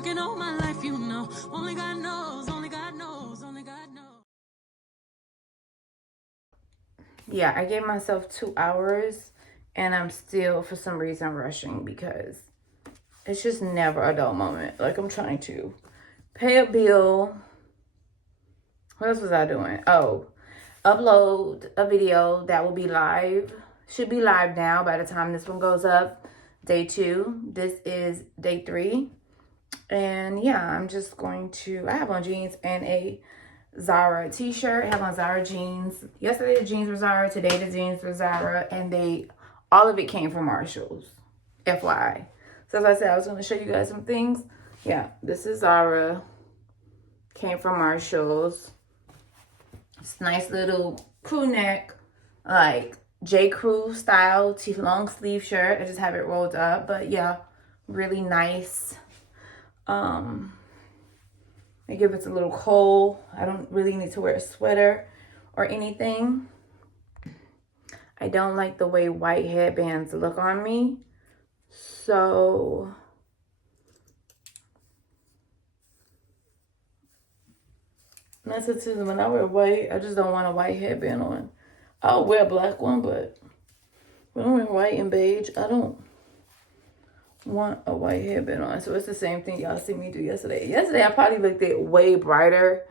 working all my life, you know. Only God knows, only God knows, only God knows. Yeah, I gave myself 2 hours and I'm still for some reason rushing because it's just never a dull moment. Like, I'm trying to pay a bill. What else was I doing? Oh, upload a video that will be live. Should be live now by the time this one goes up. Day 2. This is day 3. And yeah, I'm just going to, I have on jeans and a Zara t-shirt. I have on Zara jeans. Yesterday the jeans were Zara. Today the jeans were Zara. And all of it came from Marshalls. FYI. So as I said, I was going to show you guys some things. Yeah, this is Zara. Came from Marshalls. It's nice little crew neck, like J. Crew style long sleeve shirt. I just have it rolled up. But yeah, really nice. Maybe if it's a little cold, I don't really need to wear a sweater or anything. I don't like the way white headbands look on me. So that's it too. When I wear white, I just don't want a white headband on. I'll wear a black one, but when I wear white and beige, I don't want a white headband on. So it's the same thing y'all see me do yesterday. Yesterday I probably looked at way brighter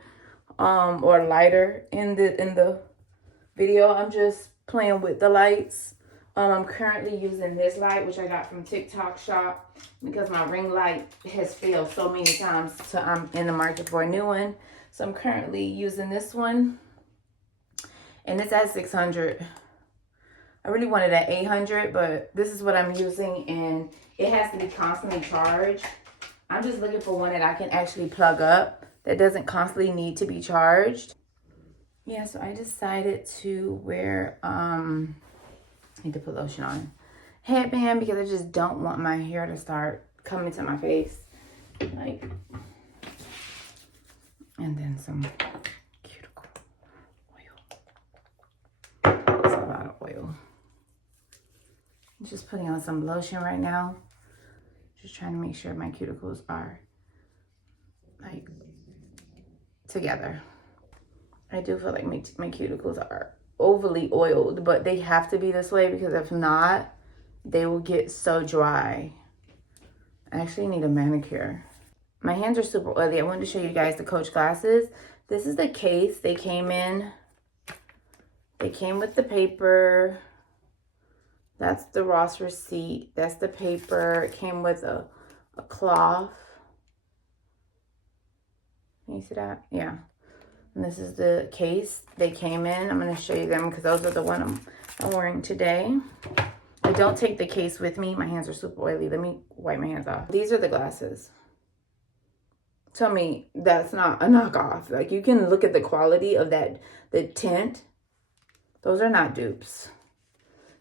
or lighter in the video. I'm just playing with the lights. I'm currently using this light, which I got from TikTok shop because my ring light has failed so many times, so I'm in the market for a new one. So I'm currently using this one, and it's at 600. I really wanted at 800, but this is what I'm using, and it has to be constantly charged. I'm just looking for one that I can actually plug up that doesn't constantly need to be charged. Yeah, so I decided to wear, I need to put lotion on, headband, because I just don't want my hair to start coming to my face. Like, and then some cuticle oil. It's a lot of oil. I'm just putting on some lotion right now. Just trying to make sure my cuticles are like together. I do feel like my cuticles are overly oiled, but they have to be this way because if not, they will get so dry. I actually need a manicure. My hands are super oily. I wanted to show you guys the Coach glasses. This is the case they came in. They came with the paper. That's the Ross receipt. That's the paper. It came with a cloth. Can you see that? Yeah. And this is the case they came in. I'm going to show you them because those are the one I'm wearing today. I don't take the case with me. My hands are super oily. Let me wipe my hands off. These are the glasses. Tell me that's not a knockoff. Like, you can look at the quality of that, the tint. Those are not dupes.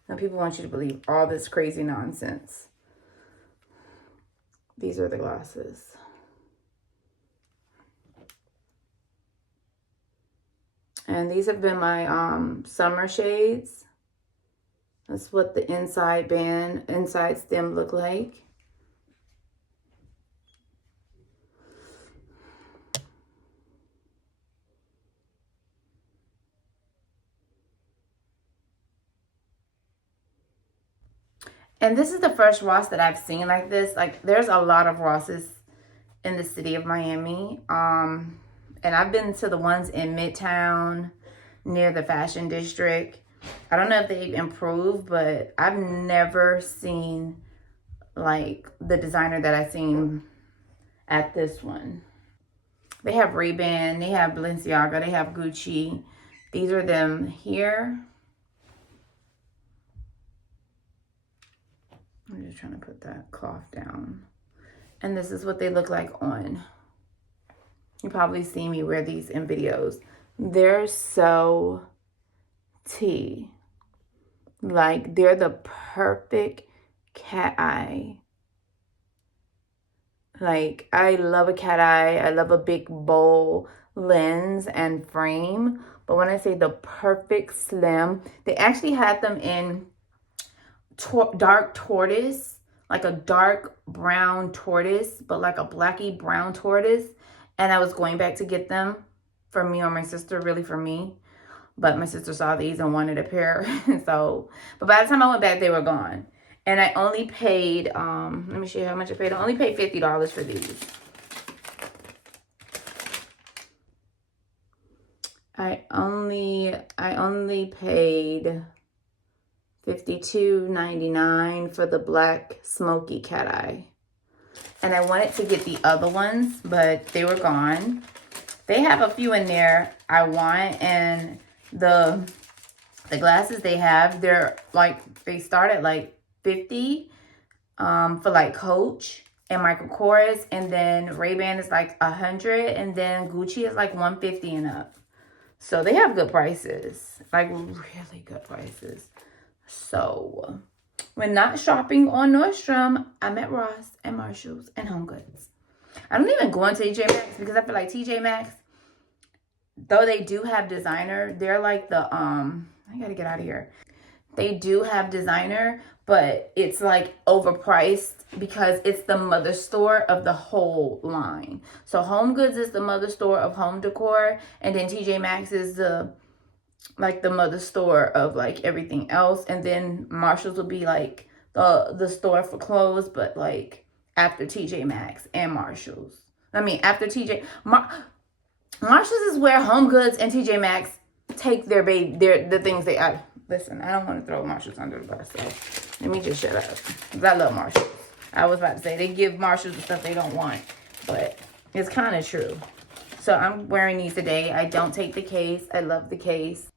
Now people want you to believe all this crazy nonsense. These are the glasses. And these have been my summer shades. That's what the inside stem look like. And this is the first Ross that I've seen like this. Like, there's a lot of Rosses in the city of Miami. And I've been to the ones in Midtown near the Fashion District. I don't know if they've improved, but I've never seen like the designer that I've seen at this one. They have Ray-Ban, they have Balenciaga, they have Gucci. These are them here. I'm just trying to put that cloth down. And this is what they look like on. You probably see me wear these in videos. They're so tea. Like, they're the perfect cat eye. Like, I love a cat eye. I love a big bowl lens and frame. But when I say the perfect slim, they actually had them in dark tortoise like a dark brown tortoise, but like a blacky brown tortoise. And I was going back to get them for me or my sister, really for me. But my sister saw these and wanted a pair. So, but by the time I went back, they were gone. And I only paid, let me show you how much I paid. I only paid $50 for these. I only paid $52.99 for the black smoky cat eye. And I wanted to get the other ones, but they were gone. They have a few in there I want, and the glasses they have, they're like, they start at like $50 for like Coach and Michael Kors, and then Ray-Ban is like $100, and then Gucci is like $150 and up. So they have good prices, like really good prices. So when not shopping on Nordstrom, I'm at Ross and Marshalls and Home Goods. I don't even go into TJ Maxx because I feel like TJ Maxx, though they do have designer, they're like the, I gotta get out of here. They do have designer, but it's like overpriced because it's the mother store of the whole line. So Home Goods is the mother store of home decor, and then TJ Maxx is the like the mother store of like everything else, and then Marshalls will be like the store for clothes, but like after TJ Maxx and Marshalls. I mean after Marshalls is where Home Goods and TJ Maxx take their the things they add. Listen, I don't want to throw Marshalls under the bus, so let me just shut up. Because I love Marshalls. I was about to say, they give Marshalls the stuff they don't want, but it's kind of true. So I'm wearing these today. I don't take the case. I love the case.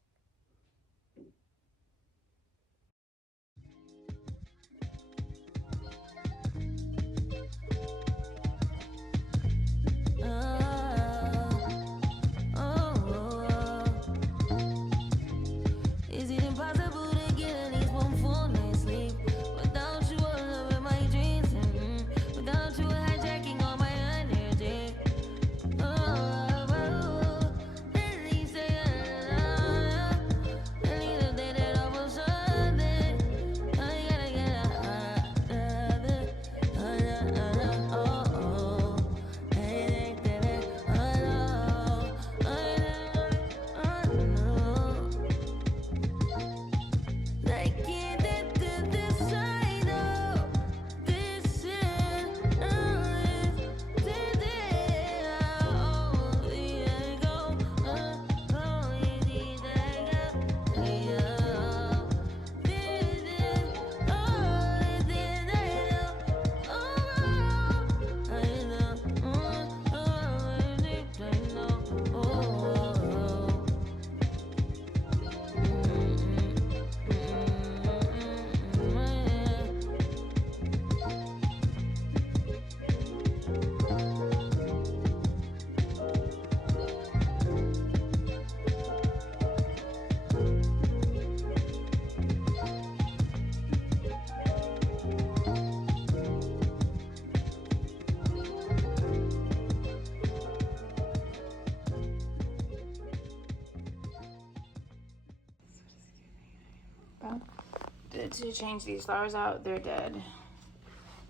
To change these flowers out, they're dead.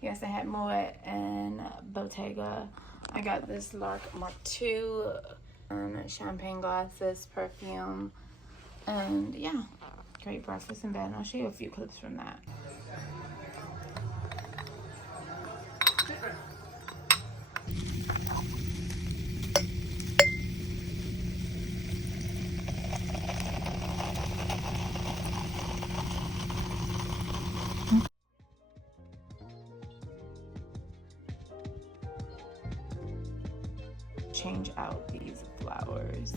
Yes, I had Moet and Bottega. I got this Lark Mark II and champagne glasses, perfume, and yeah, great breakfast in bed. And I'll show you a few clips from that. Change out these flowers.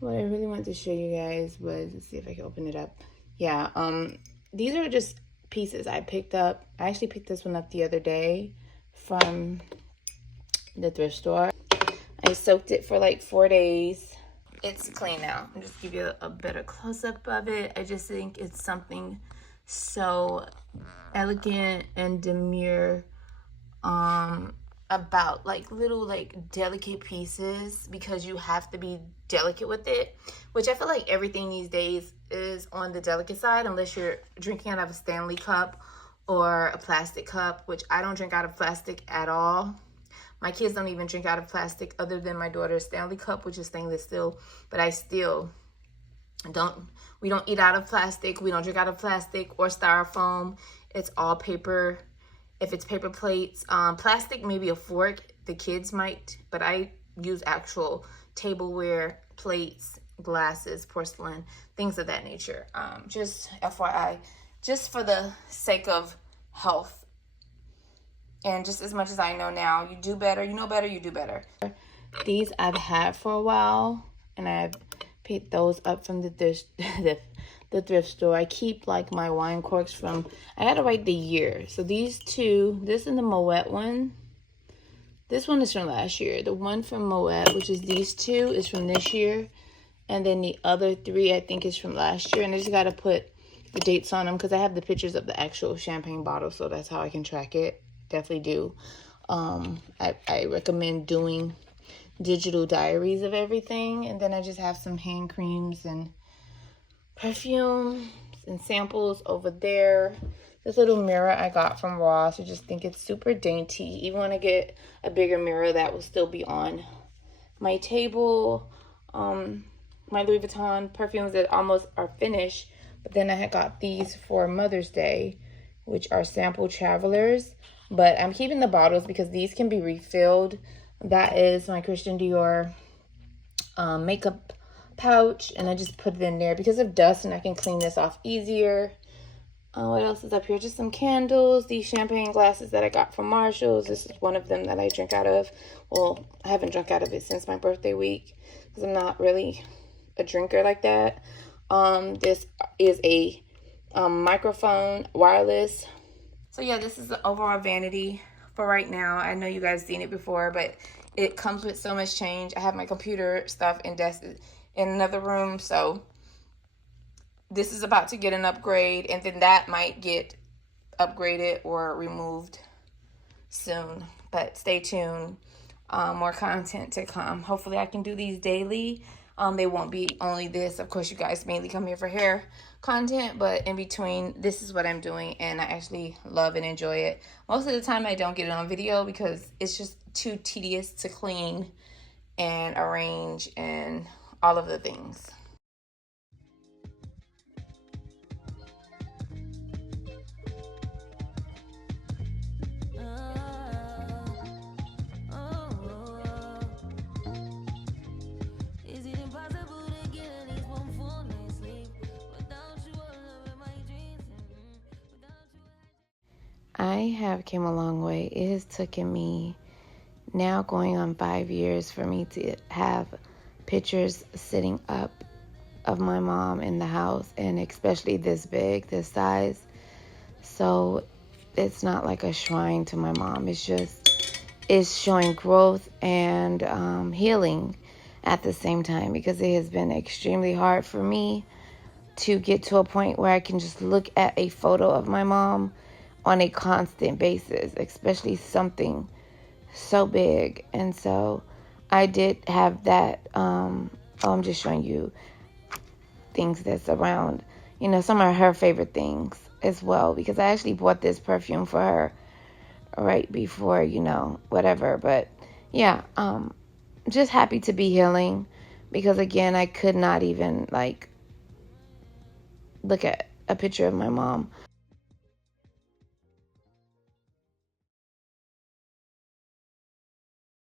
What I really want to show you guys was, let's see if I can open it up. Yeah, these are just pieces I picked up. I actually picked this one up the other day from the thrift store. I soaked it for like 4 days. It's clean now. I'll just give you a better close-up of it. I just think it's something so elegant and demure about like little like delicate pieces, because you have to be delicate with it, which I feel like everything these days is on the delicate side, unless you're drinking out of a Stanley cup or a plastic cup, which I don't drink out of plastic at all. My kids don't even drink out of plastic, other than my daughter's Stanley cup, which is stainless steel, but I still we don't eat out of plastic, we don't drink out of plastic or styrofoam. It's all paper. If it's paper plates, plastic, maybe a fork, the kids might, but I use actual tableware, plates, glasses, porcelain, things of that nature. Just FYI, just for the sake of health. And just as much as I know now, you do better, you know better, you do better. These I've had for a while, and I've picked those up from the thrift store. I keep like my wine corks from, I had to write the year. So these two, this and the Moet one, this one is from last year. The one from Moet, which is these two, is from this year. And then the other three, I think, is from last year. And I just got to put the dates on them because I have the pictures of the actual champagne bottle. So that's how I can track it. Definitely do. I recommend doing digital diaries of everything. And then I just have some hand creams and perfumes and samples over there. This little mirror I got from Ross. I just think it's super dainty. Even when I get a bigger mirror, that will still be on my table. My Louis Vuitton perfumes that almost are finished. But then I had got these for Mother's Day, which are sample travelers. But I'm keeping the bottles because these can be refilled. That is my Christian Dior makeup pouch, and I just put it in there because of dust, and I can clean this off easier. What else is up here? Just some candles. These champagne glasses that I got from Marshall's. This is one of them that I drink out of. Well, I haven't drunk out of it since my birthday week because I'm not really a drinker like that. This is a microphone, wireless. So yeah, this is the overall vanity for right now. I know you guys seen it before, but it comes with so much change. I have my computer stuff and desk in another room, so this is about to get an upgrade, and then that might get upgraded or removed soon, but stay tuned. More content to come. Hopefully I can do these daily. They won't be only this. Of course, you guys mainly come here for hair content, but in between, this is what I'm doing, and I actually love and enjoy it. Most of the time, I don't get it on video because it's just too tedious to clean and arrange and all of the things. I have came a long way. It has taken me now going on 5 years for me to have pictures sitting up of my mom in the house, and especially this big, this size. So it's not like a shrine to my mom. It's showing growth and healing at the same time, because it has been extremely hard for me to get to a point where I can just look at a photo of my mom on a constant basis, especially something so big. And so I did have that. I'm just showing you things that's around, some of her favorite things as well, because I actually bought this perfume for her right before, whatever. But yeah, just happy to be healing, because again, I could not even look at a picture of my mom